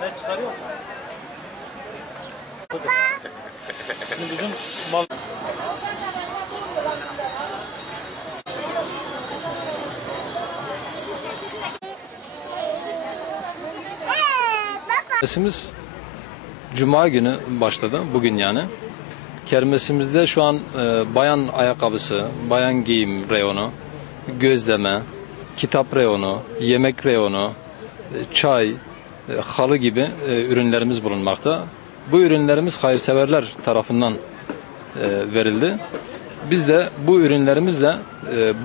Ben çıkarıyorum. Şimdi bizim mal... Kermesimiz Cuma günü başladı, bugün yani. Kermesimizde şu an bayan ayakkabısı, bayan giyim reyonu, gözleme, kitap reyonu, yemek reyonu, çay, halı gibi ürünlerimiz bulunmakta. Bu ürünlerimiz hayırseverler tarafından verildi. Biz de bu ürünlerimizle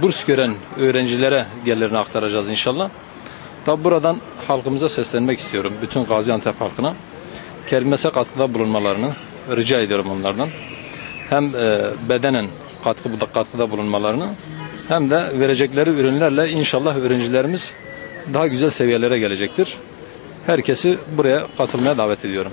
burs gören öğrencilere gelirini aktaracağız inşallah. Tabi buradan halkımıza seslenmek istiyorum. Bütün Gaziantep halkına. Kermese katkıda bulunmalarını rica ediyorum onlardan. Hem bedenen katkıda bulunmalarını hem de verecekleri ürünlerle inşallah öğrencilerimiz daha güzel seviyelere gelecektir. Herkesi buraya katılmaya davet ediyorum.